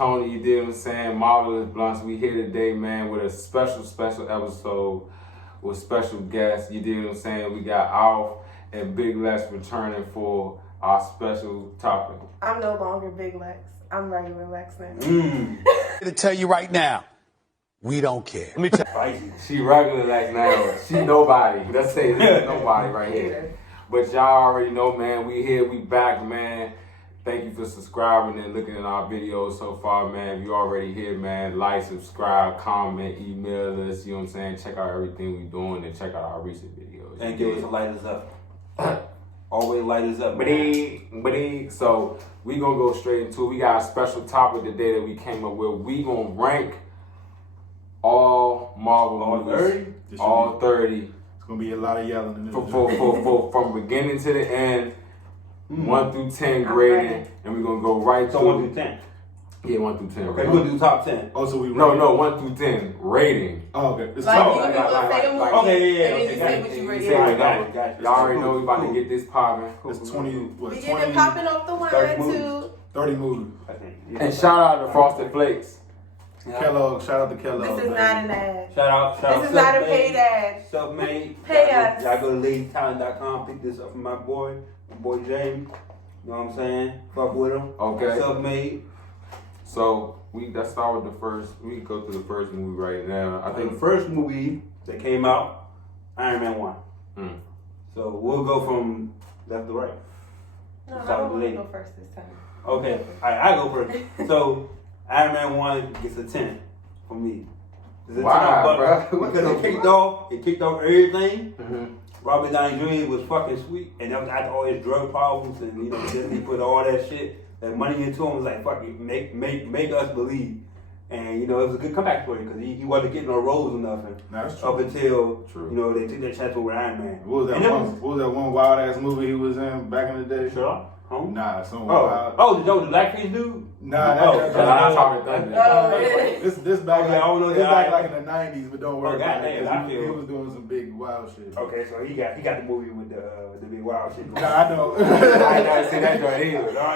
Tony, you did what I'm saying? Marvelous Bluntz. We here today, man, with a special episode with special guests. You did what I'm saying? We got ALF and Big Lex returning for our special topic. I'm no longer Big Lex. I'm regular Lex now. To tell you right now, we don't care. Let me tell you. She regular Lex now. She nobody. Let's say this is nobody right here. But y'all already know, man, we here, we back, man. Thank you for subscribing and looking at our videos so far, man. If you already here, man, like, subscribe, comment, email us, you know what I'm saying? Check out everything we doing and check out our recent videos. And give us a light us up. Always light us up. So we gonna go straight into it. We got a special topic today that we came up with. We gonna rank all Marvel movies. All 30. It's gonna be a lot of yelling in this. From beginning to the end. 1 through 10 grading, and we're gonna go right to 1 through 10. Yeah, 1 through 10. Okay, we're gonna do top 10. Oh, so we no 1 through 10 rating. Oh, okay. It's like top. you say a movie, okay, and then you say what you rate. Got Y'all already know we about to get this popping. It's 20. What? We 20, get it popping off the 1 and 2. 30 movies. And shout out to Frosted Flakes. Kellogg. Shout out to Kellogg. This is not an ad. Shout out. This is not a paid ad. Self-made. Pay us. Y'all go to ladytalent.com. Pick this up from my boy James. You know what I'm saying? Fuck with him. Okay. Self-made. So let's start with the first. We can go to the first movie right now. I think the first movie that came out, Iron Man 1. So we'll go from left to right. No, I don't want to go first this time. Okay, I go first. So Iron Man 1 gets a 10 from me. Why, bro? Because it kicked off everything. Robert Downey Jr. was fucking sweet, and that was after all his drug problems, and you know Disney put all that shit, that money into him. Was like fucking make us believe, and you know it was a good comeback for him because he wasn't getting no roles or nothing. That's true. Up until you know they took that chance with Iron Man. What was that one wild ass movie he was in back in the day? Sure. Nah, some wild. Oh, the blackface dude? Nah, that's Talking Thunder. This back I don't know this back like in the 90s, but don't worry about it. Goddamn, He was doing some big wild shit. Okay, so he got the movie with the big wild shit. Nah, I know. I ain't never seen that joint either. I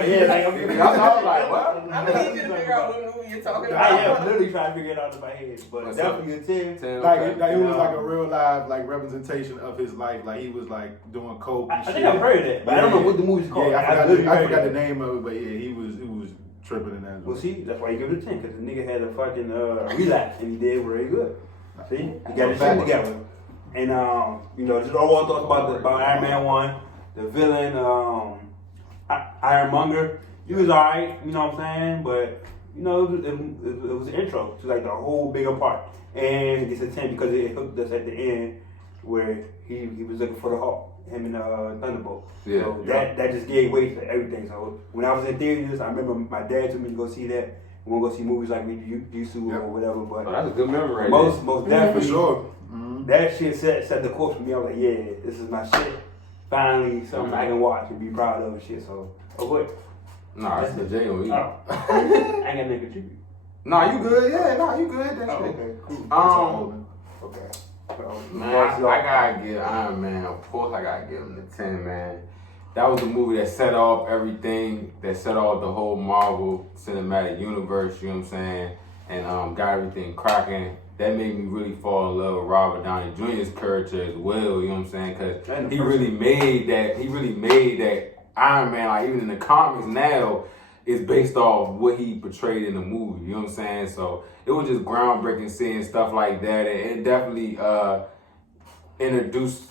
was like, what? I'm gonna need you to figure out what movie you're talking about. I am literally trying to figure it out in my head, but definitely a 10. Like it was like a real live like representation of his life. Like he was like doing coke and shit. I think I've heard of that, but I don't know what the movie's called. Yeah, I forgot the name of it, but yeah, he was tripping in that. Well, see, that's why you give it a 10, because the nigga had a fucking relapse, and he did very good. See, he got his shit together. And you know, just overall thoughts about Iron Man 1, the villain, Ironmonger. He was alright, you know what I'm saying, but you know, it was an intro to like the whole bigger part, and it gets a 10 because it hooked us at the end where he was looking for the Hulk. Him and Thunderbolt. Yeah, so that just gave way to everything. So when I was in theaters, I remember my dad took me to go see that. We won't go see movies like Yusu or whatever. But that's a good memory right most definitely, for sure. That shit set the course for me. I was like, yeah, this is my shit. Finally, something I can watch and be proud of and shit. So, what? Nah, that's the J on you. I ain't got nothing to contribute. Nah, you good? Yeah, nah, you good. That's shit. Okay, cool. Okay. Man, I gotta give Iron Man, of course I gotta give him the 10, man. That was the movie that set off everything, that set off the whole Marvel Cinematic Universe, you know what I'm saying? And got everything cracking. That made me really fall in love with Robert Downey Jr.'s character as well, you know what I'm saying? Because he really made that Iron Man, like even in the comics now, is based off what he portrayed in the movie, you know what I'm saying? So it was just groundbreaking seeing stuff like that, and it definitely introduced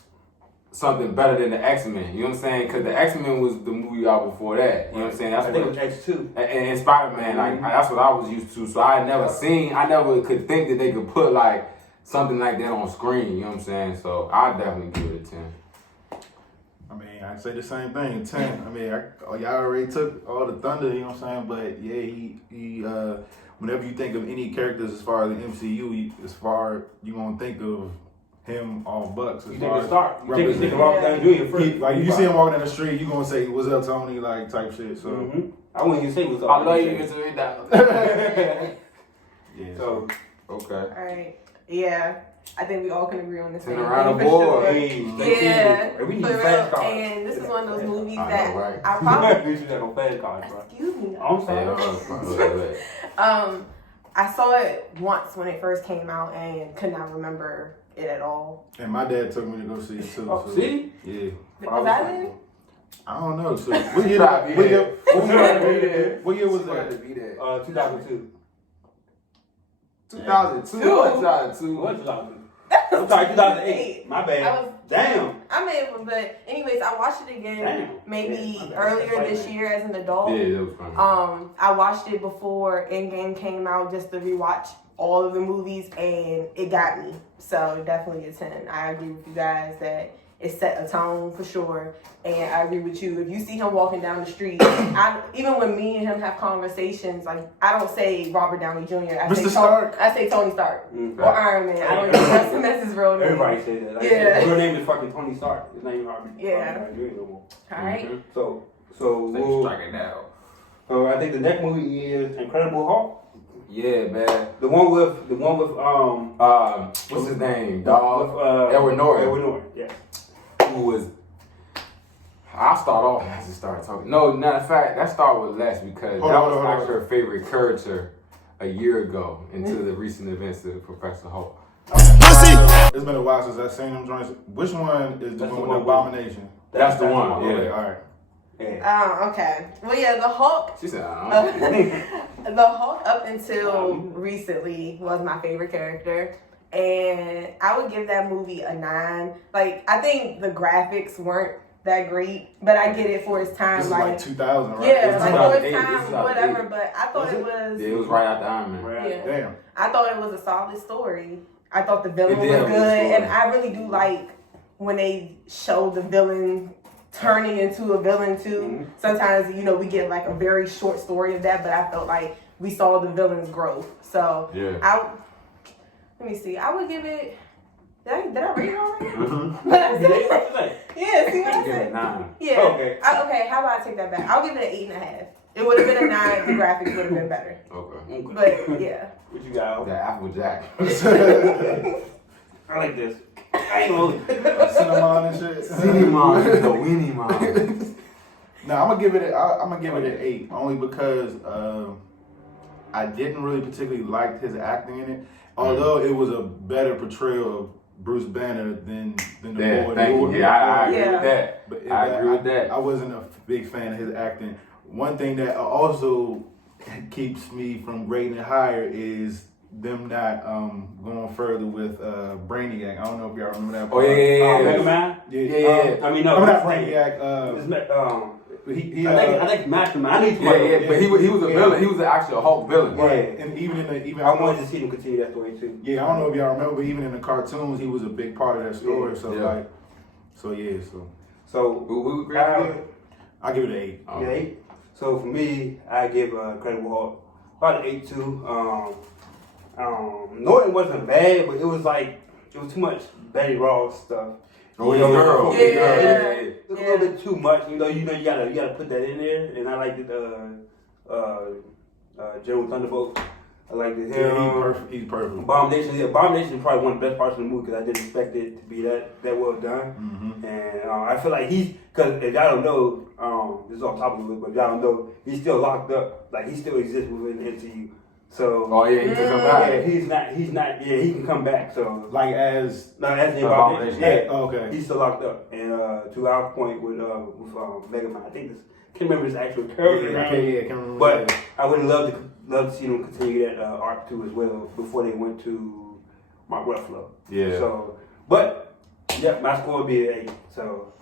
something better than the X-Men, you know what I'm saying? Because the X-Men was the movie out before that, you know what I'm saying? That's I think it was X2. And Spider-Man, like that's what I was used to. So I never could think that they could put like something like that on screen, you know what I'm saying? So I definitely give it a 10. I mean, I'd say the same thing, 10. I mean, y'all already took all the thunder, you know what I'm saying? But yeah, he whenever you think of any characters as far as the MCU, you gonna think of him off Bucks. You think of Robert Downey Jr. first. Like you see him walking down the street, you gonna say, "What's up, Tony?" Like type shit. So I wouldn't even say what's up. I love you, Mr. Yeah. So okay. All right. Yeah. I think we all can agree on this. Turn thing, around the for board. sure. Yeah, we need for fast real. cars. And this is one of those movies I that know, right? I probably. We should have no fast cars, bro. Excuse me. I'm sorry. I saw it once when it first came out and could not remember it at all. And my dad took me to go see it too. Oh, so, see? Yeah. Was that it? I don't know. So what year? Try to be What year? there. What year was She wanted that? to be there. 2002. 2002. What 2002? What 2002? I'm sorry, 2008. My bad. I was- Damn. I may have, but anyways, I watched it again Damn. maybe Yeah, my bad. earlier That's this fine. year as an adult. Yeah, that was funny. I watched it before Endgame came out just to rewatch all of the movies, and it got me. So definitely a 10. I agree with you guys that it set a tone for sure, and I agree with you. If you see him walking down the street, even when me and him have conversations, like I don't say Robert Downey Jr. Mr. Stark? I say Tony Stark Mm. or Iron Man. I don't even trust him as his real name. Everybody say that. Like, Yeah. his real name is fucking Tony Stark. His name is Robert. Yeah. Robert Downey Jr. no more. All right. Mhm. So They we'll, strike it out. so I think the next movie is Incredible Hulk. Yeah, man. The one with What's his name? Dog. Edward Norton. Edward Norton. Yeah. Who was? I'll start off as you start talking. No, matter of fact, that started with Les because Hold that on, was hold on, actually her favorite character a year ago into the recent events of Professor Hulk. It's been a while since I've seen them joints. Which one is the That's one the with one Abomination? That's the one. Okay, Yeah. all right. Yeah. Okay. Well, yeah, the Hulk. She said, I don't know. The Hulk up until recently was my favorite character, and I would give that movie a 9. Like, I think the graphics weren't that great, but I get it for its time. This is like 2000, right? Yeah, This is like for 2008. its This is time, 2008. whatever. But I thought Was it it? was. Yeah, it was right after Iron Man. Right. Yeah. Damn. I thought it was a solid story. I thought the villain It was did good, have a good story. and I really do like when they show the villain turning into a villain too. Mm-hmm. Sometimes, we get like a very short story of that, but I felt like we saw the villain's growth. So Yeah. let me see. I would give it. Did I read it already? Mm-hmm. What I You did? said? What you say? Yeah, see what I Give it a said? 9. Yeah. Okay. Okay, how about I take that back? I'll give it an 8.5. It would have been a 9 if the graphics would have been better. Okay. But yeah. What you got? That Applejack. I like this. I ain't gonna. Cinnamon and shit. Cinnamon, the Weenie Man. No, I'm gonna give it. I'm gonna give it an 8, only because I didn't really particularly like his acting in it. Although it was a better portrayal of Bruce Banner than the Yeah, boy. thank you. Yeah, I agree Yeah. with that. But I agree with that. I wasn't a big fan of his acting. One thing that also keeps me from grading it higher is them not going further with Brainiac. I don't know if y'all remember that. Oh yeah. Mega Man. Yeah. I mean, no. I'm not Brainiac. It's I think Mastermind. I need to. Yeah, but he was a villain. He was actually a Hulk villain. Right, and even I wanted to see them continue that story too. Yeah, I don't know if y'all remember, but even in the cartoons, he was a big part of that story. Yeah. So Yeah. so Who agree with it? I'll give it an 8. Oh. Yeah, 8. So for me, I give Incredible Hulk about an 8 too. Norton wasn't bad, but it was too much Betty Ross stuff. Oh, yeah, girl. Yeah. It was a little bit too much. You gotta put that in there. And I liked it. General Thunderbolt. I liked it. Yeah, he's perfect. Abomination is probably one of the best parts of the movie because I didn't expect it to be that well done. Mm-hmm. And I feel like because if y'all don't know, this is off topic a little, but if y'all don't know, he's still locked up. Like he still exists within the MCU. So Oh yeah, he took him back. yeah, he's not. Yeah, he can come back. So Like as as the Abomination. Abomination, yeah, oh, okay. he's still locked up. And to our point with Mega Man, I think can't remember his actual character name. I can't remember. But that. I would love to see them continue that arc too as well before they went to Mark Ruffalo. Yeah. So, but yeah, my score would be an 8. So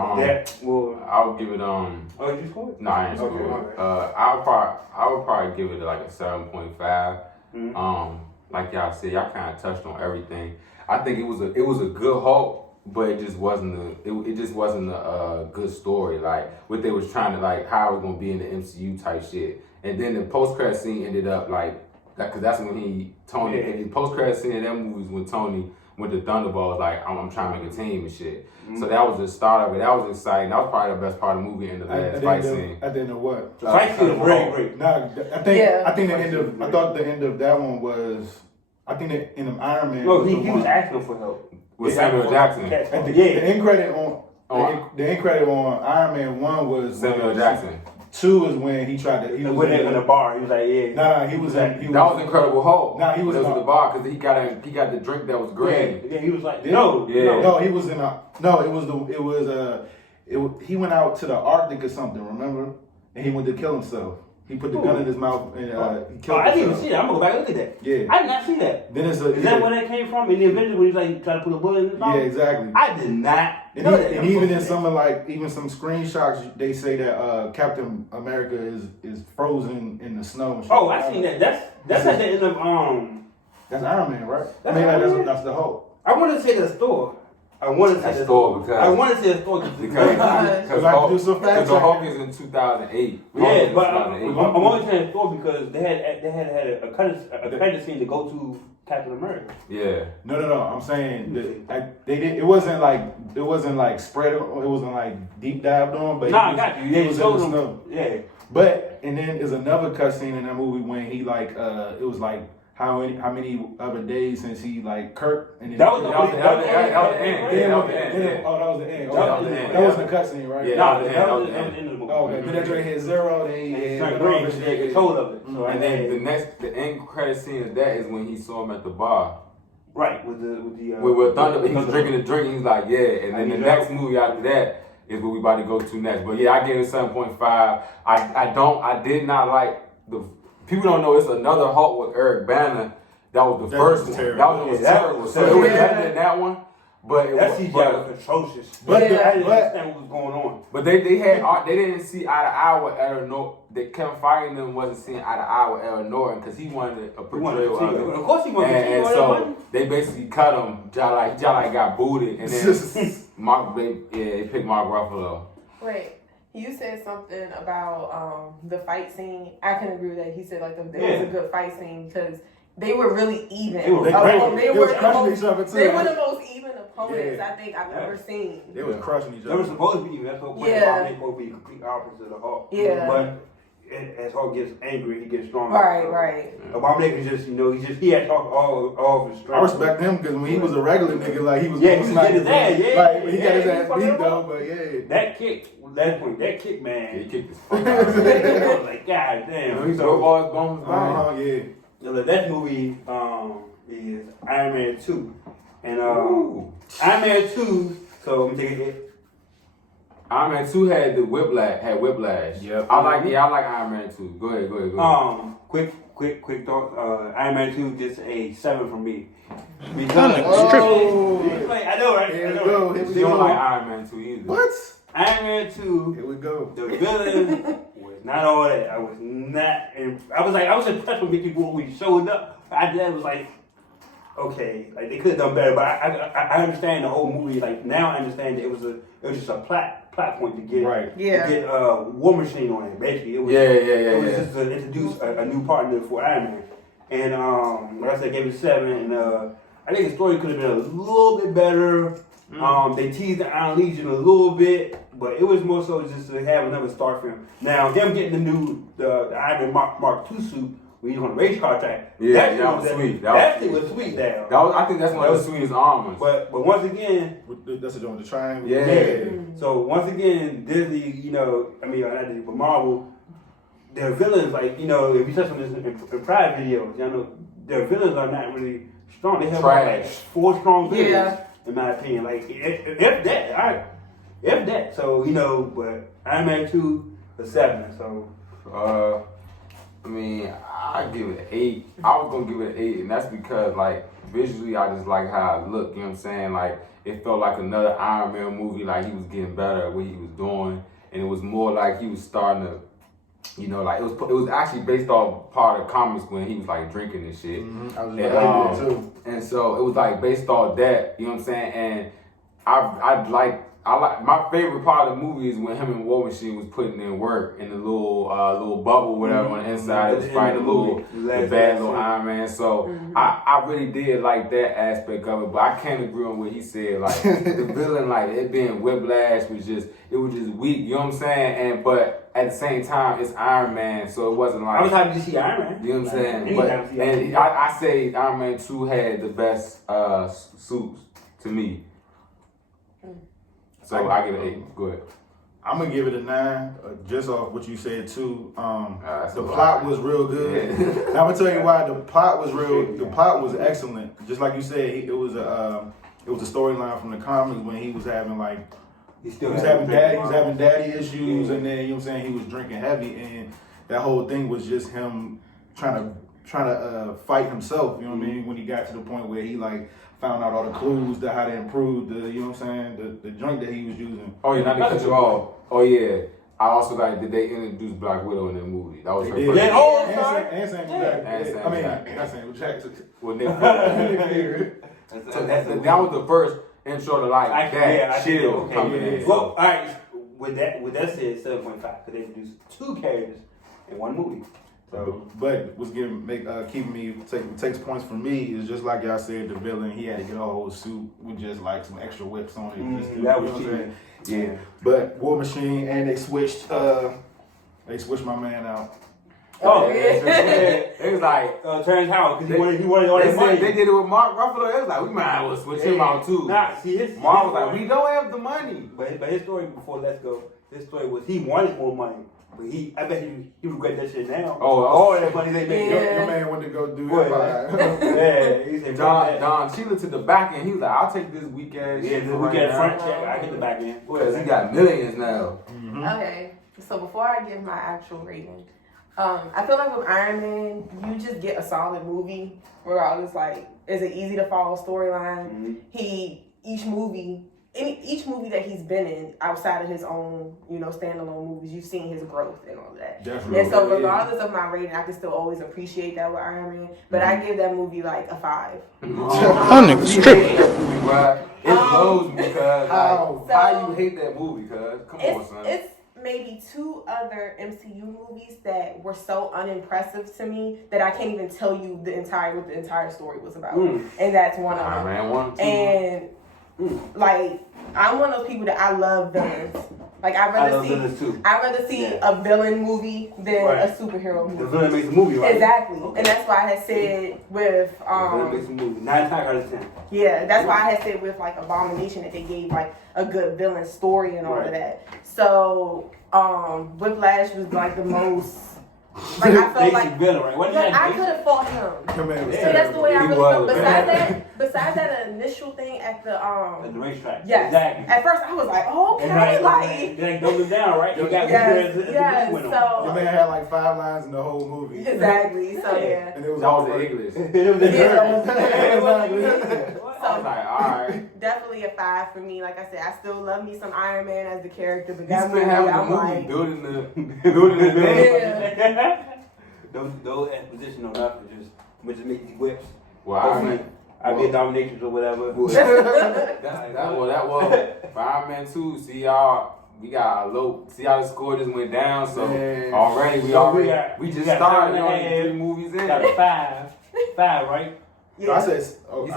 that will. I'll give it Oh, you scored? No, I ain't Okay, scored. alright. I would probably give it like a 7.5. Mhm. Like y'all said, y'all kind of touched on everything. I think it was a good Hulk, but it just wasn't a good story. Like what they was trying to how it was gonna be in the MCU type shit. And then the post credit scene ended up like that because that's when Tony. Yeah. And the post credit scene in them movies when Tony went to Thunderbolts I'm trying to make a team and shit. Mm-hmm. So that was the start of it. That was exciting. That was probably the best part of the movie in the last fight scene. At the end of what? The fight scene was very great. No, I thought the end of that one was I think that in the Iron Man. No, he was asking for help. With Samuel Jackson. And the end credit on the end credit on Iron Man 1 was Samuel Jackson. 2 is when he tried to. He was in the bar. He was like, yeah. No, he was at. That was Incredible Hulk. Nah, he was in the bar because he got the drink that was green. Yeah, he was like, he was in a. No, he went out to the Arctic or something. Remember? And he went to kill himself. He put the gun in his mouth and he killed himself. I didn't even see that. I'm gonna go back and look at that. Yeah. I did not see that. Then is that where that came from? In the Avengers when he's like trying to put a bullet in his mouth? Yeah, exactly. I did not. And even in some even some screenshots, they say that Captain America is frozen in the snow. And shit. Oh, I seen that. That's at the end of That's Iron Man, right? That's the Hulk. I want to say the store. I want to say the store because because the Hulk is in 2008. Yeah, but I'm only saying store because they had a credit scene to go to Captain America. Yeah. No. I'm saying they didn't. It wasn't like spread. It wasn't like deep dived on. But I got you. It was in the snow. Yeah. But and then there's another cutscene in that movie when he it was like. How many other days since he like Kirk and then that was the end. Oh, that was the end. That was the cutscene, right? Yeah, that was the end of the movie. Okay, then that Drake hit 0, then he control of it. And then the end credit scene of that is when he saw him at the bar. Right, with Thunder. He was drinking the drink. He's like, yeah. And then the next movie after that is what we about to go to next. But yeah, I gave it 7.5. I did not like the. People don't know it's another Hulk with Eric Banner. That was the first one. That was terrible. So it was better than that one. But that CGI was atrocious. But I didn't understand what was going on. But they didn't see eye to eye with Edward Norton. Kevin Feige and them wasn't seeing eye to eye with Edward Norton because he wanted a portrayal of it. Of course he wanted to see. And so they basically cut him. Jai got booted, and then they picked Mark Ruffalo. Wait. You said something about the fight scene. I can agree with that. He said like it was a good fight scene because they were really even. They were crushing each other too. They were the most even opponents I think I've ever seen. They was crushing each other. They were supposed to be even. That's the whole point. Yeah. They supposed to be complete opposite of the Hulk. Yeah. But as Hulk gets angry, he gets stronger. Right. Abomination just he had talk all of his strength. I respect him because when he was a regular nigga, like he was he was getting his ass. Like when he got his ass beat though, but that kick. That kick, man. Yeah, he kicked his fuck out. I was like, God damn. He drove all his bones back. Yeah. That movie is Iron Man 2. And Iron Man 2, so I'm taking it. Iron Man 2 had Whiplash. Yeah. I like Iron Man 2. Go ahead. Quick thought. Iron Man 2 gets a 7 from me. Because I know, right? Here we go. You don't like Iron Man 2 either. What? Iron Man 2. Here we go. The villain was not all that. I was impressed with Mickey Rourke when he showed up. After that, it was like, okay, like they could have done better. But I understand the whole movie. Like now, I understand that it was just a plot point to get War Machine on it. Basically, it was just to introduce a new partner for Iron Man. And like I said, I gave it a 7. And I think the story could have been a little bit better. They teased the Iron Legion a little bit, but it was more so just to have another star film. Now, them getting the Iron Man Mark II suit when he's on the race car track, that was sweet. That was sweet. There. I think that's one of the sweetest armors. But once again, that's the joint, the triangle. Yeah. So once again, Disney, but Marvel, their villains, like if you touch on this in prior videos, their villains are not really strong. They have like 4 strong villains. Yeah. In my opinion, like if that, so but Iron Man 2 a 7, so I give it an 8. I was gonna give it an 8, and that's because like visually I just like how it looked, you know what I'm saying? Like it felt like another Iron Man movie, like he was getting better at what he was doing, and it was more like he was starting to like it was actually based off part of the comics when he was like drinking and shit. I was too. And so it was like based off that, you know what I'm saying? And I like my favorite part of the movie is when him and War Machine was putting in work in the little bubble, whatever, on the inside. It was fighting the bad little Iron Man. So I really did like that aspect of it, but I can't agree on what he said. Like the villain, like it being Whiplash was just weak. You know what I'm saying? But at the same time, it's Iron Man, so it wasn't like I was happy to see Iron Man. You know what I'm saying? But I say Iron Man 2 had the best suits to me. So I give it an 8. Go ahead. I'm gonna give it a 9, just off what you said too. The plot was real good. Now I'm gonna tell you why. The plot was real. The plot was excellent. Just like you said, it was a storyline from the comics when he was having like he was having daddy issues, and then you know what I'm saying, he was drinking heavy, and that whole thing was just him trying to fight himself. You know what I mean? When he got to the point where he like found out all the clues to how to improve the, you know what I'm saying, the joint that he was using. Oh yeah, not to cut you off. Oh yeah, I also like, did they introduce Black Widow in the movie? That was her first. Yeah. Oh, I'm sorry. And Samuel Jackson. I mean, not Samuel Jackson. Well, so that was the first intro to like that Shield coming in. Well, all right. With that said, 7.5 because they introduced 2 characters in one movie. So, but what's keeping me takes points from me is just like y'all said, the villain, he had to get a whole suit with just like some extra whips on it. That was cheap. Yeah. But War Machine, and they switched my man out. Oh, it was like Terrence Howard because he wanted all that money. They did it with Mark Ruffalo. It was like, we might as well switch him out too. Nah, see, Mark was like, we don't have the money. But his story before Let's Go, his story was he wanted more money. But I bet he regret that shit now. All that money they made. Your man went to go do that. Yeah, he said Don Cheadle to the back end. He was like, I'll take this weak ass. Yeah, this weak ass front check. I get the back end. Because he got millions now. Mm-hmm. Okay, so before I give my actual rating, I feel like with Iron Man, you just get a solid movie. Regardless, like, it's an easy to follow storyline. Each movie that he's been in outside of his own, standalone movies, you've seen his growth and all of that. Definitely. And so regardless of my rating, I can still always appreciate that with Iron Man. But I give that movie like a 5. It blows me because how you hate that movie, cuz? Come on, son. It's maybe 2 other MCU movies that were so unimpressive to me that I can't even tell you what the entire story was about. And that's one of them. Iron Man 1, 2. And like, I'm one of those people that I love villains. Like, I'd rather see a villain movie than a superhero movie. The villain makes a movie, right? Exactly. Okay. And that's why I had said with the villain makes a movie. 9 times out of 10. Yeah, that's why I had said with like Abomination that they gave like a good villain story and all of that. So Whiplash was like the most. Like, I felt like villain, right? I could have fought him. So that's the way I really felt. Besides that initial thing at the racetrack. Yes. Exactly. At first I was like, okay, They dumbed him down, right? Yes. So the man had like 5 lines in the whole movie. Exactly. So yeah. And it was all the English. So I was like, alright. Definitely a 5 for me. Like I said, I still love me some Iron Man as the character, but He's that been having I'm the movie like building the yeah. Those exposition on nothing just make these whips. Well, I be a dominatrix or whatever. that was for Iron Man 2. See y'all. We got a low. See how the score just went down. So already we just started on 3 movies in. Got a 5, right? Yeah. So I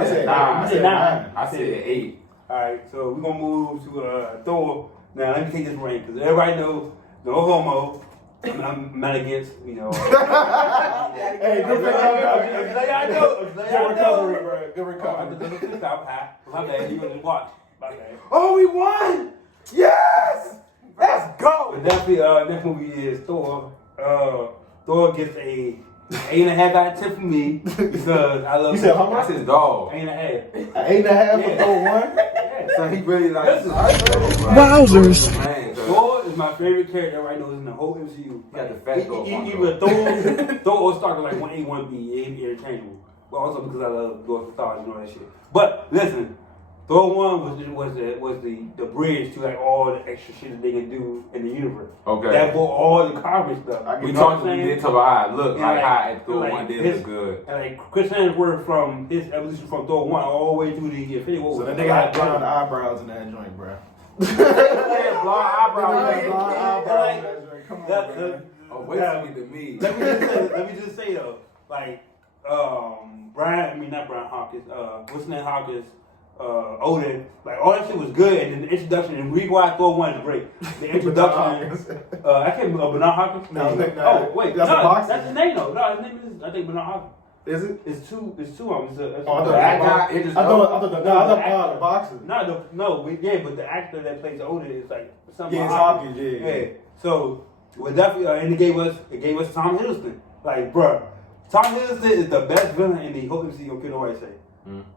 said 9. I said 9. I said 8. 8. All right, so we're gonna move to Thor. Now let me take this rank because everybody knows no homo. I'm not against, Hey, good recovery, bro. Good recovery. My bad. You gonna just watch. My bad. Oh, we won! Yes! Let's go! But definitely, next movie is Thor. Thor gets a 8.5 out of 10 for me because I love. You said how much? That's his dog. 8.5. 8.5 for Thor 1? So he really like. Wowzers. Man, Thor is my favorite character right now in the whole MCU. You got the fat dog. Either Thor or Stark are like 1A, 1B. It'd be interchangeable. But also because I love Thor for stars and all that shit. But listen, Thor 1 was the bridge to like all the extra shit that they can do in the universe. Okay. That brought all the comic stuff. We did talk about how it looked, like how Thor 1 did look look good. And like Chris Hemsworth from his evolution from Thor 1 all the way through the Infinity War. So that nigga had brown eyebrows in that joint, bro. Yeah, blonde eyebrows. Blonde eyebrows. Come on, man. Oh, wait till you get to me. Let me just say though, like not Brian Hawkins, what's his name Hawkins, Odin, like all that shit was good, and then the introduction and reason why I thought one is great. The introduction, I can't remember Bernard Hawkins. No, oh wait, that's a boxer. That's his name though. No, his name is I think Bernard Hawkins. Is it? It's two of them. I thought the boxer. But the actor that plays Odin is like something. Yeah, it's Hopkins. Yeah. So well, definitely, and it gave us Tom Hiddleston. Like, bruh, Tom Hiddleston is the best villain in the whole MCU. Okay, nobody say.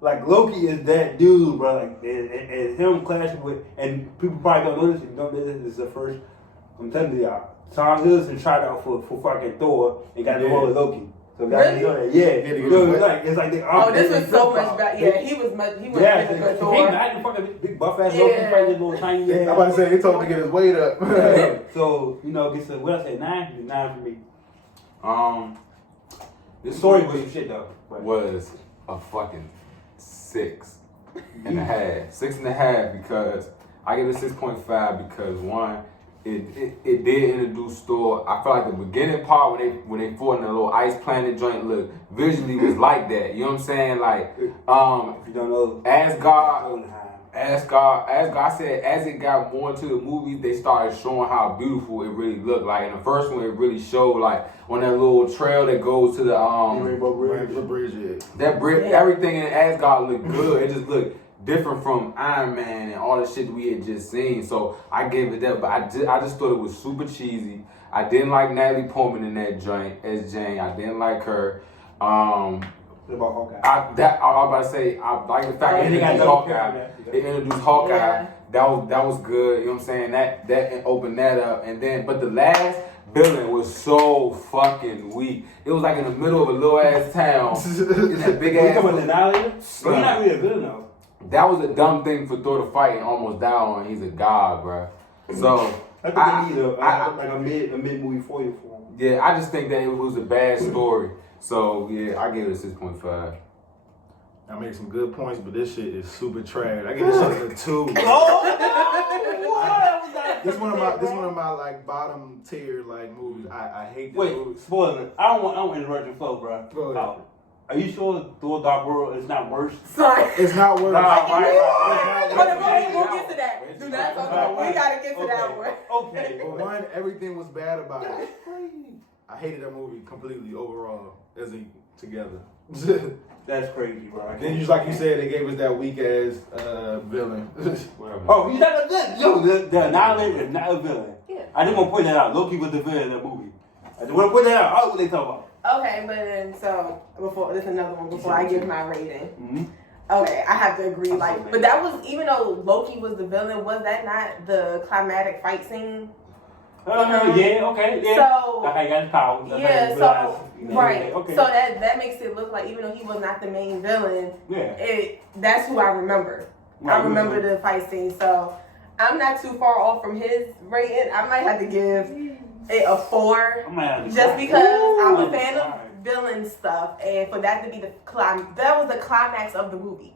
Like Loki is that dude, bro. Like, and him clashing with, and people probably don't know this. If you don't know this, is the first. I'm telling y'all, Tom Hiddleston tried out for fucking Thor and got the role of Loki. So really? Know that. Yeah. It's like they. Oh, this was so much better. Yeah, he was in a good Thor. I didn't fucking big buff ass Loki fight this little tiny. I'm about to say he told him to get his weight up. So get some. What I say 9? 9 for me. This Story movie was some shit though. was a fucking 6.5. 6.5 because I give it 6.5 because one, it did introduce Thor. I felt like the beginning part when they fought in the little ice planet joint look visually was like that. You know what I'm saying? Like if you don't know Asgard, I said as it got more into the movies, they started showing how beautiful it really looked. Like in the first one, it really showed like on that little trail that goes to the Rainbow Bridge. That bridge, everything in Asgard looked good. It just looked different from Iron Man and all the shit we had just seen. So I gave it that, but I just thought it was super cheesy. I didn't like Natalie Portman in that joint as Jane. I didn't like her. What about Hawkeye? I was about to say, I like the fact that they introduced Hawkeye. They introduced Hawkeye. Yeah. That was good. You know what I'm saying? That opened that up. And then, but the last villain was so fucking weak. It was like in the middle of a little ass town. In that big ass. You talking about Annihilator? He's not really a villain though. That was a dumb thing for Thor to fight and almost die on. He's a god, bro. So I think they need a mid movie for him. Yeah, I just think that it was a bad story. So yeah, I gave it a 6.5. I made some good points, but this shit is super trash. I give this shit a 2. This one of my like bottom tier like movies. I hate this movie. Wait, spoiler. I don't interrupt your flow, bro. Go ahead. Are you sure Thor Dark World is not worse? Sorry. It's not worth it. We'll get to that. Do not talk about it. We gotta get to that one. Okay. Well, one, everything was bad about it. I hated that movie completely overall together. That's crazy, bro. Then just like you said, they gave us that weak ass villain. Oh, he's not a villain. Yo, the Annihilator is not a villain. Yeah. I didn't want to point that out. Loki was the villain in that movie. I just want to point that out. I know what they talking about. Okay, but then there's another one before I give my rating. Mm-hmm. Okay, I have to agree. But that was, even though Loki was the villain, was that not the climatic fight scene? Yeah, okay, yeah. So like I got his powers. Yeah, so right. Okay. So that makes it look like, even though he was not the main villain, that's who I remember. Right, I remember the fight scene. So I'm not too far off from his rating. I might have to give it a 4, just because I'm a fan of villain stuff, and for that to be that was the climax of the movie.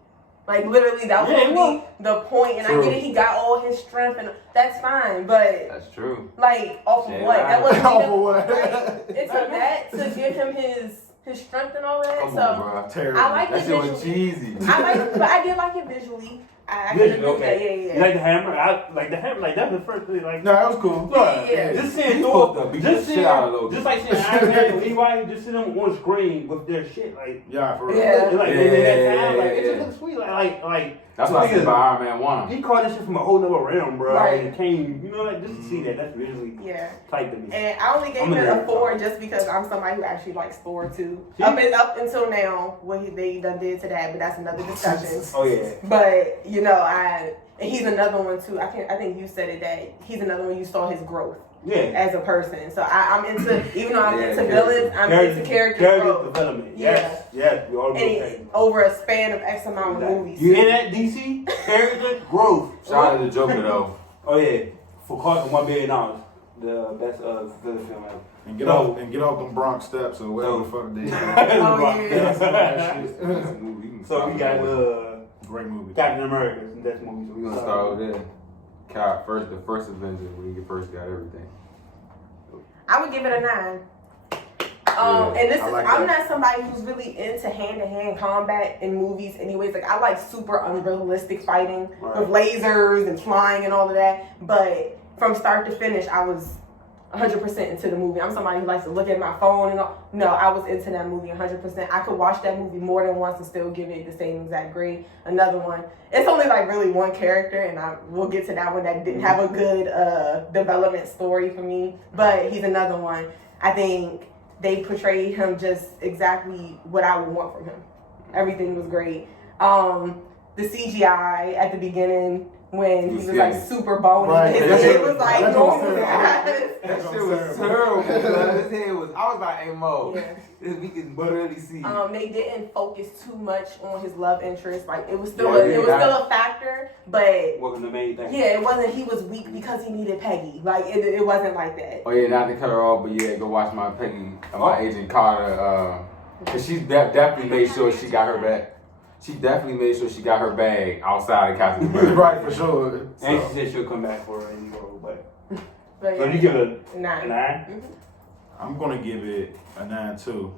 Like literally, that was gonna be the point. And True. I get it, he got all his strength, and that's fine. But That's true. like off of what? That wasn't Off even, of what? like, it took that to give him his strength and all that. Come So on, bro. Terrible. I like That it shit was visually. cheesy. But I did like it visually. I can agree with that. You Yeah. like the hammer? I like the hammer. Like that's the first thing. Like No, that was cool. Yeah. Just seeing He's Thor, supposed to beat the shit out of Loki. just like seeing Iron Man and Levi, just seeing them on screen with their shit. Like Yeah, for real. Yeah. like Yeah, in that time, like yeah, it yeah. just looks sweet. Like That's what I said about Iron Man 1. he caught this shit from a whole nother realm, bro. Right. And it came, you know, like just to see that. That's visually Yeah. tight to me. And I only gave I'm it a a nerd. 4 just because I'm somebody who actually likes Thor too. See? Up until now, what they done did to that, but that's another discussion. Oh yeah. But and he's another one too. I think you said it, that he's another one you saw his growth Yeah. as a person. So I'm into, even though I'm Yeah, into character. villains, I'm into character growth. development. Yeah. Yes, we all And agree. over a span of X amount of movies. You hear that, DC? Character growth. Shout out to the Joker though. Oh yeah, for costing $1 billion, the best villain film ever. And get off them Bronx steps or whatever the fuck they Oh, yeah. So we got Great movie. Captain America. That's movie. We gonna start over there. Cap the first Avenger when he first got everything. I would give it a 9. And this is, I'm not somebody who's really into hand-to-hand combat in movies anyways. Like, I like super unrealistic fighting with lasers and flying and all of that. But from start to finish, I was 100% into the movie. I'm somebody who likes to look at my phone and all. No, I was into that movie 100%. I could watch that movie more than once and still give it the same exact grade. Another one. It's only like really one character, and we'll get to that one that didn't have a good development story for me. But he's another one. I think they portrayed him just exactly what I would want from him. Everything was great. The CGI at the beginning when he was like super bony, his head was like normal. That shit was terrible. His head was. I was like, hey Mo, we can barely see. They didn't focus too much on his love interest. Like it was still still a factor, but wasn't the main thing. Yeah, it wasn't. He was weak because he needed Peggy. Like it wasn't like that. Oh yeah, not to cut her off, but yeah, go watch my Peggy, my Agent Carter. Cause she definitely made sure she got her back. She definitely made sure she got her bag outside of Captain America. Right, for sure. And she said she'll come back for her in the role, but yeah. So you give it a 9. 9? Mm-hmm. I'm gonna give it a 9 too.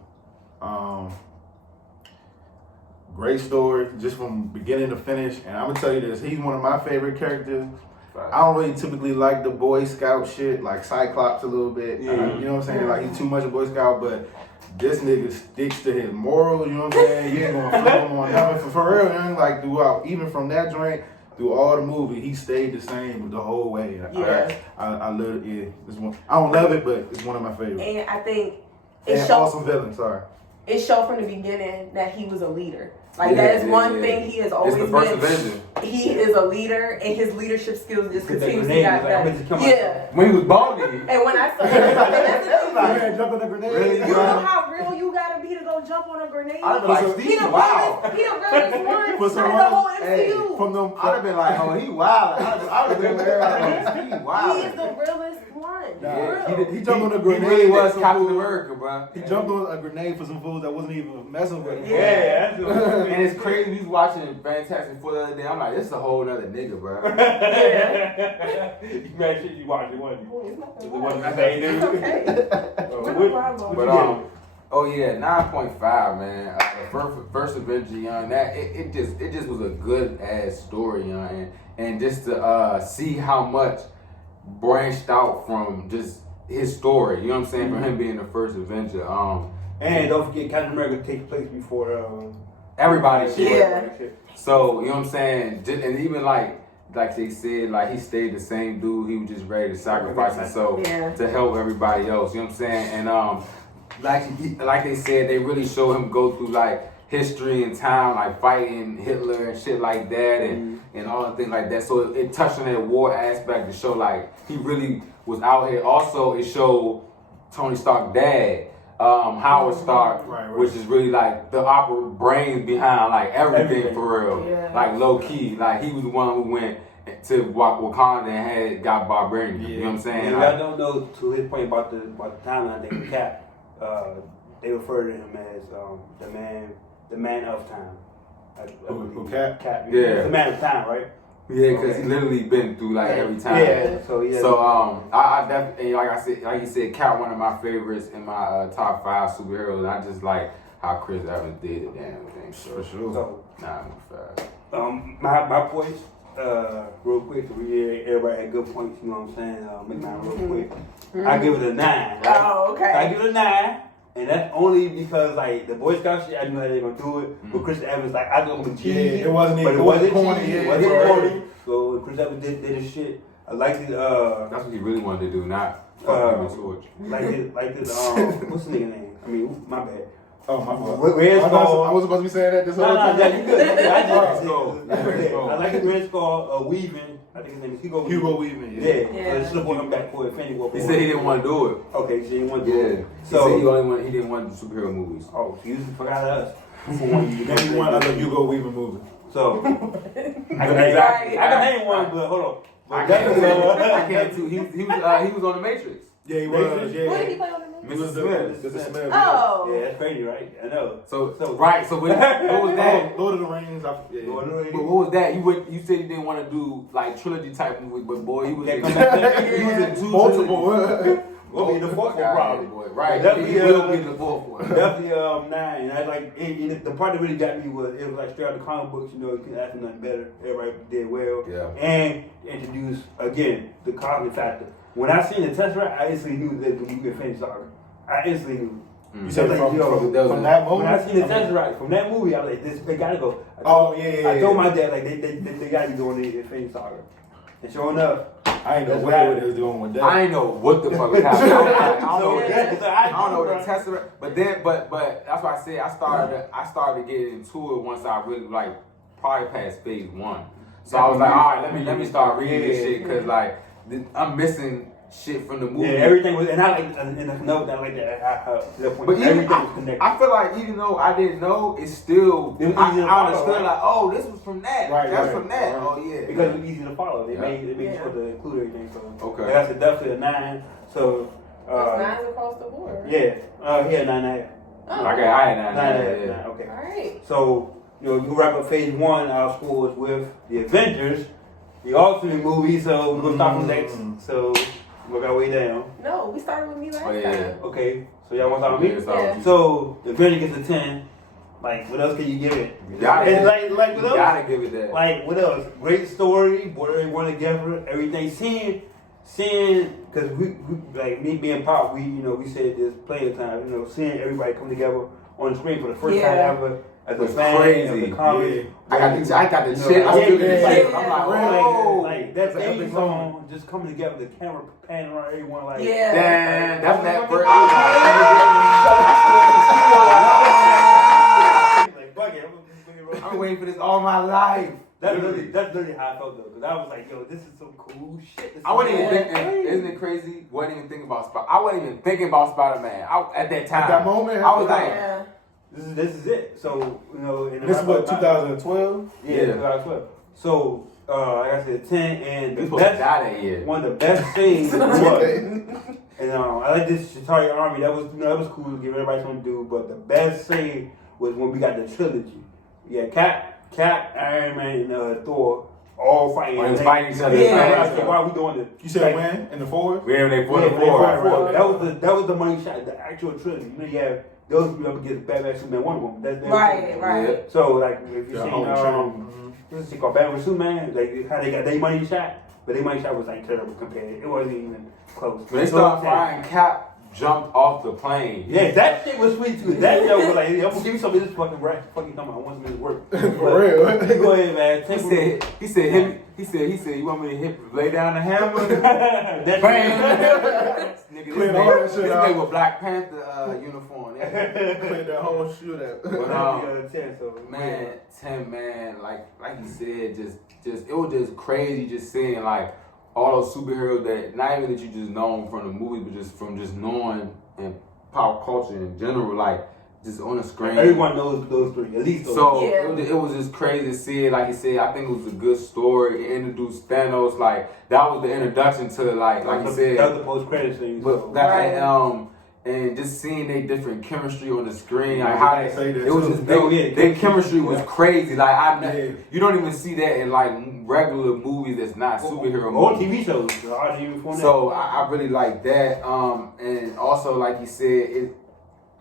Great story, just from beginning to finish. And I'm gonna tell you this, he's one of my favorite characters. I don't really typically like the Boy Scout shit, like Cyclops a little bit. You know what I'm saying? Like he's too much a Boy Scout, but this nigga sticks to his morals, you know what I'm saying? You ain't gonna flip him on nothing. For real, man, like throughout, even from that joint, through all the movie, he stayed the same the whole way. I love it. It's one, I don't love it, but it's one of my favorites. And I think awesome villain, sorry. It showed from the beginning that he was a leader. Like that is one thing he has always been. He is a leader, and his leadership skills just continuously got better. When he was baldy. And when I saw that, jump on a grenade. Really, you know how real you gotta be to go jump on a grenade? I'd be like, Steve, wow. He the realest one out of the whole MCU. I'd have been like, oh, he wild. I would have been like, Steve, wow. He is the realest one. He jumped on a grenade. He really was Captain America, bro. He jumped on a grenade for some fools that wasn't even messing with him. Yeah, that's and it's crazy. We was watching Fantastic Four the other day. I'm like, this is a whole nother nigga, bro. You mad shit you watched it, wasn't you? It wasn't the same dude. Oh yeah, 9.5, man. The first Avenger, young. That it just was a good ass story, young, and just to see how much branched out from just his story. You know what I'm saying? For him being the first Avenger. And don't forget, Captain America takes place before everybody shit. Yeah. So, you know what I'm saying? And even like they said, like he stayed the same dude. He was just ready to sacrifice himself to help everybody else. You know what I'm saying? And like they said, they really show him go through like history and time, like fighting Hitler and shit like that, and all the things like that. So it touched on that war aspect to show like he really was out here. Also, it showed Tony Stark's dad. Howard Stark, which is really like the opera brains behind like everything for real, like low key. Like he was the one who went to Wakanda and got Barbarian. You know what I'm saying? And I don't know to his point about the timeline thing with Cap. They refer to him as the man of time. Cap? Yeah, the man of time, right? Yeah, because he literally been through like every time. Yeah, so yeah. So I definitely, like you said, Cap one of my favorites in my top 5 superheroes. And I just like how Chris Evans did the damn thing. For sure. So 9.5. My points, real quick to reiterate, everybody had good points. You know what I'm saying? Make mine real quick. I give it a 9. Right? Oh, okay. I give it a 9. And that's only because, like, the Boy Scout shit, I knew how they were going to do it. But Chris Evans, like, I thought it was cheesy. Yeah, it wasn't but it wasn't corny. cheesy. Yeah, it wasn't corny. So when Chris Evans did his shit, I liked it. That's what he really wanted to do, not fuck with Sword. Like it, what's the nigga name? I mean, my bad. Oh, my fault. Red Skull. I wasn't supposed to be saying that this whole time. No, you good. I like the Red Skull weaving. I think his name is Hugo Weaving. Yeah. So they should have him back for Infinity War. He said he didn't want to do it. Okay, so he didn't want to do it. So he didn't want to do superhero movies. Oh, so you forgot us. Maybe one other Hugo Weaving movie. So I can name one, but hold on. I can't too. He was on the Matrix. Yeah, he was. Yeah. What did he play on the Matrix? Mrs. Smith. Mrs. Smith. Oh. Yeah, that's crazy, right? I know. So right. So what was that? Lord of the Rings. Lord of the Rings. But what was that? You said you didn't want to do like trilogy type movies, but boy, he was in two Multiple. We'll be in the fourth one, probably. Right. Definitely, He will be in the fourth one. Definitely 9. And I like the part that really got me was it was like straight out the comic books. You couldn't ask for nothing better. Everybody did well. Yeah. And introduced again the cosmic factor. When I seen the Tesseract, I instantly knew that the movie Infinity Saga. I instantly knew. You said like, from that moment? When I seen the Tesseract from that movie, I was like, they gotta go. I told my dad like they gotta be doing the Infinity Saga. And sure enough, I ain't know what they was doing with that. I ain't know what the fuck was happening. I don't know the the Tesseract, but that's why I said I started getting into it once I really like probably past phase 1. So I was like, all right, let me start reading this shit because like I'm missing shit from the movie. Yeah, everything was, and I like, and another thing I like that. But everything was connected. I feel like even though I didn't know, it's still I understood like, oh, this was from that. That's from that. Right. Oh yeah. Because it was easy to follow. They made sure to include everything. So okay, that's definitely a 9. So 9's across the board. Right? Yeah, 9.5. Oh. Okay, I had 9.5. Yeah. Okay. All right. So we wrap up phase 1. Our score was with the Avengers, the ultimate movie. So we're gonna start from next. So work our way down. No, we started with me last time. Okay, so y'all want to start with me? Yeah. So the Avenger gets a 10. Like, what else can you give it? You gotta what else? Gotta give it that. Like, what else? Great story, brought everyone together, everything. Seeing, because we like me and Pop, we said this plenty of times. Seeing everybody come together on the screen for the first time ever as a fan of the comedy. I got the shit. I'm like, oh, like that theme song just coming together, the camera panning around everyone like, damn, that's that first. I'm waiting for this all my life. That's literally how I felt though, because I was like, yo, this is some cool shit. I wasn't even thinking, isn't it crazy? Wasn't even thinking about I wasn't even thinking about Spider-Man. At that time. At that moment? I was like, this is it. So, this is what, 2012? Yeah, 2012. So, like I said, 10, and the best, one of the best things was, and I like this Shatari Army, that was cool to give everybody something to do, but the best thing was when we got the trilogy. Yeah, Cap, Iron Man, and Thor all fighting. Fighting each other. Why are we doing this? You said when? In the 4? Yeah, when they fought the 4. That was the money shot, the actual trilogy. You have those people up against Batman, Superman, Wonder Woman. Right. So, like, if you've seen, this is called Batman, Superman, like, how they got their money shot, but their money shot was, like, terrible compared. It wasn't even close. When they started firing, Cap jumped off the plane. Yeah, that shit was sweet too. That joke was like, I'm gonna give you some of this fucking rap. Fucking talking about I want some of this work. For real. Go ahead, man. He said, you want me to lay down the hammer? That Bam. Nigga, Clear all that shit out. This nigga with Black Panther uniform. Clear that whole shoot out. But 10, so man, 10, man, like you said, just it was just crazy just seeing like all those superheroes that not even that you just know from the movies, but just from just knowing and pop culture in general, like just on the screen. Everyone knows those 3, at least those. So it was just crazy to see it. Like you said, I think it was a good story. It introduced Thanos. Like that was the introduction to like you said. That was the post credit scene. But and just seeing their different chemistry on the screen, like how it was just their chemistry was crazy. Like you don't even see that in like regular movies that's not superhero movies. TV shows. So I really like that. And also like you said,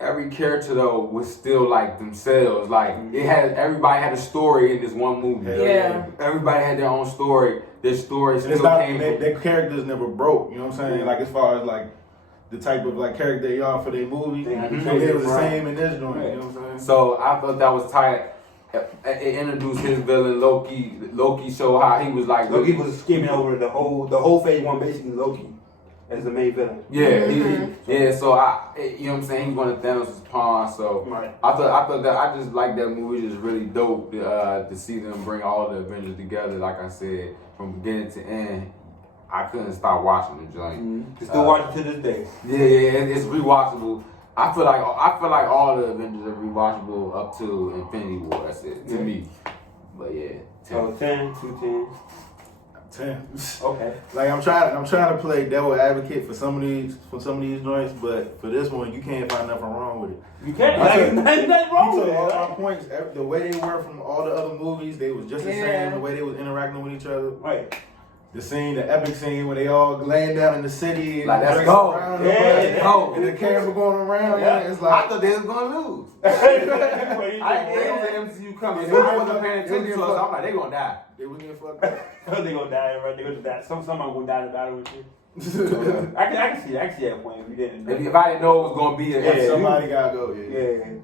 every character though was still like themselves. Like everybody had a story in this one movie. Everybody had their own story. Their story still came. Their characters never broke. You know what I'm saying? Like as far as like the type of like character they are for their movie, so it was the same in this joint. You know what I'm saying? So I thought that was tight. It introduced his villain Loki. Loki showed how he was like. Loki was skimming over the whole phase 1, basically Loki as the main villain. Yeah. So you know what I'm saying? He's one of Thanos' pawns. So I thought that I just like that movie. Just really dope to see them bring all the Avengers together. Like I said, from beginning to end. I couldn't stop watching the joint. Still watch it to this day. Yeah, it's rewatchable. I feel like all the Avengers are rewatchable up to Infinity War. That's it to me. But yeah, 10. So 10, 2 10. 10. Okay. Like I'm trying to play devil advocate for some of these joints, but for this one you can't find nothing wrong with it. You can't. Like, nothing wrong with it. All my points, the way they were from all the other movies, they was just the same. The way they was interacting with each other. Right. The epic scene where they all laying down in the city. Like, let's go. Let's go. And the camera going around. Yeah. It's like, I thought they was gonna lose. I didn't think the MCU coming. I wasn't paying attention to us. I'm like, they gonna die. They was getting fucked up. They gonna die, right? They gonna die. Someone gonna die in the battle with you. I can see that point. If you didn't. If I didn't know it was gonna be a somebody gotta go. Yeah.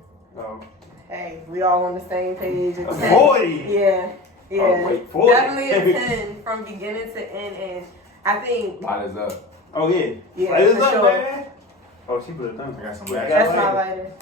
Hey, we all on the same page. 40. Yeah. Yeah, oh, wait, 40. Definitely a 10 from beginning to end, and I think light is up. Oh yeah, yeah, light is for up, sure. man. Oh, she put it down. I got some That's my lighter.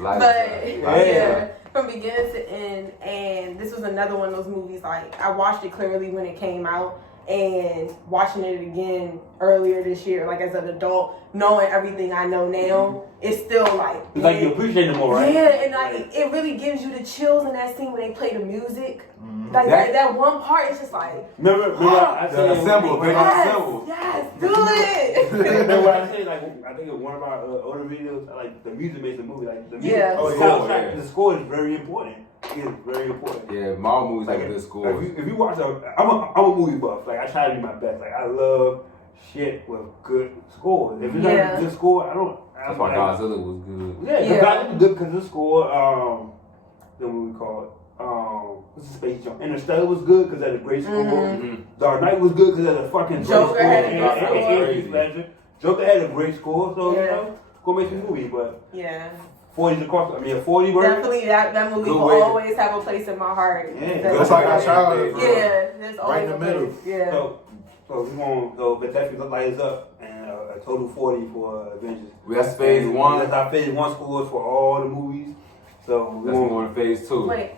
But yeah, from beginning to end, and this was another one of those movies. Like I watched it clearly when it came out, and watching it again earlier this year, like as an adult, knowing everything I know now, it's still like it's like you appreciate it more, right? Yeah, and like it really gives you the chills in that scene when they play the music. Like that one part is just like. Remember I said assemble, yes, do it. Remember what I said? Like I think in one of our older videos, like the music makes the movie. Like the music, the score is very important. It is very important. Yeah, Marvel movies like good scores. If you watch I'm a movie buff. Like I try to do my best. Like I love shit with good scores. If it's not a good score, I don't. That's why Godzilla was good. Yeah, Godzilla was good because of the score. Then what we call it. What's the space jump? Interstellar was good because of the great score. Dark Knight was good because of the fucking Joker had a great score. Joker had a great score, so you know, go make some movie. But 40's across. I mean, a 40 version. Definitely, that movie will always have a place in my heart. Yeah, that's like our childhood. Yeah, there's always right in the middle. Place. Yeah. So we want but definitely light us up and a total 40 for Avengers. That's phase 1. That's our phase 1 scores for all the movies. So let's move on to phase 2. Wait,